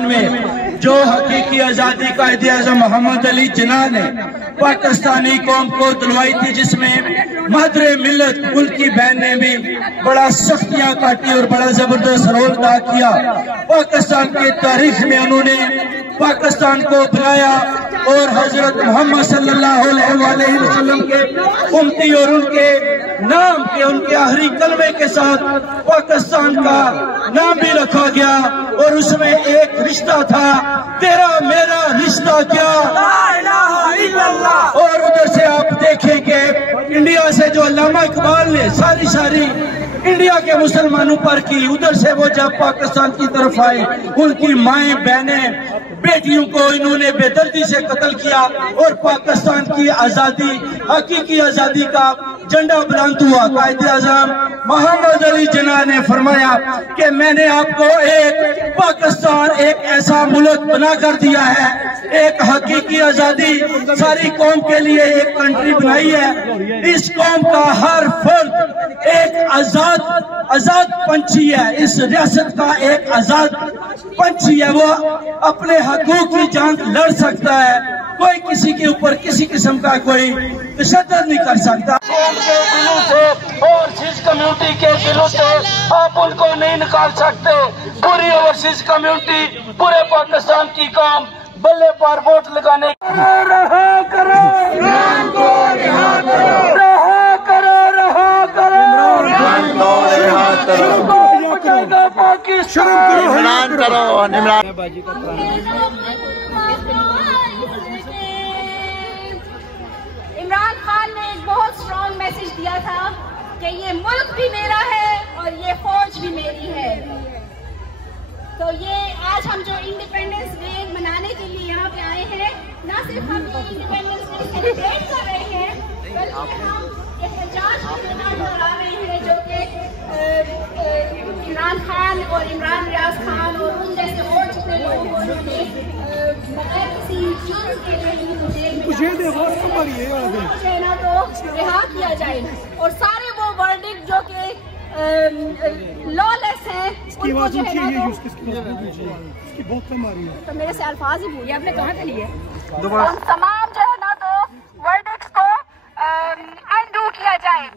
میں جو حقیقی آزادی قائد اعظم محمد علی جناح نے پاکستانی قوم کو دلوائی تھی، جس میں مادر ملت ملک کی بہن نے بھی بڑا سختیاں کاٹی اور بڑا زبردست رول ادا کیا۔ پاکستان کے تاریخ میں انہوں نے پاکستان کو بنایا اور حضرت محمد صلی اللہ علیہ وسلم کے امتی اور ان کے نام کے ان کے آخری کلمے کے ساتھ پاکستان کا نام بھی رکھا گیا، اور اس میں ایک رشتہ تھا، تیرا میرا رشتہ کیا لا الہ الا اللہ۔ اور ادھر سے آپ دیکھیں کہ انڈیا سے جو علامہ اقبال نے ساری انڈیا کے مسلمانوں پر کی، ادھر سے وہ جب پاکستان کی طرف آئے، ان کی مائیں بہنیں بیٹیوں کو انہوں نے بے دردی سے قتل کیا، اور پاکستان کی آزادی حقیقی آزادی کا جھنڈا بلند ہوا۔ قائد اعظم محمد علی جناح نے فرمایا کہ میں نے آپ کو ایک پاکستان ایک ایسا ملک بنا کر دیا ہے، ایک حقیقی آزادی ساری قوم کے لیے ایک کنٹری بنائی ہے۔ اس قوم کا ہر فرد ایک آزاد پنچھی ہے، اس ریاست کا ایک آزاد پنچھی ہے، وہ اپنے حقوق کی جنگ لڑ سکتا ہے، کوئی کسی کے اوپر کسی قسم کا کوئی تشدد نہیں کر سکتا۔ قوم کے دلوں سے اوورسیز کمیونٹی کے دلوں سے آپ ان کو نہیں نکال سکتے۔ پوری اوورسیز کمیونٹی، پورے پاکستان کی قوم بلے پر ووٹ لگانے رہا کرو، عمران کو رہا کرو، رہا کرو، رہا کرو، عمران کو رہا کرو، عمران کرو، عمران باجی کا عمران خان نے ایک بہت اسٹرانگ میسج دیا تھا کہ یہ ملک بھی میرا ہے اور یہ فوج بھی میری ہے۔ تو یہ آج ہم جو انڈیپینڈنس ڈے منانے کے لیے یہاں پہ آئے ہیں، نہ صرف ہم انڈیپینڈنس ڈے سیلیبریٹ کر رہے ہیں، بلکہ ہم احتجاج بھی کرا رہے ہیں، جو کہ عمران خان اور عمران ریاض خان اور ان جیسے اور جتنے لوگوں کو انہوں نے بغیر کسی جرم کے کہنا تو رہا کیا جائے، اور سارے وہ ورڈکٹ جو کہ لا لیس ہیں ان کو جو ہے نا تو میرے سے الفاظ ہی بھولے، آپ نے کہاں کے لیے تمام جو ہے نا تو ورڈکٹس کو انڈو کیا جائے۔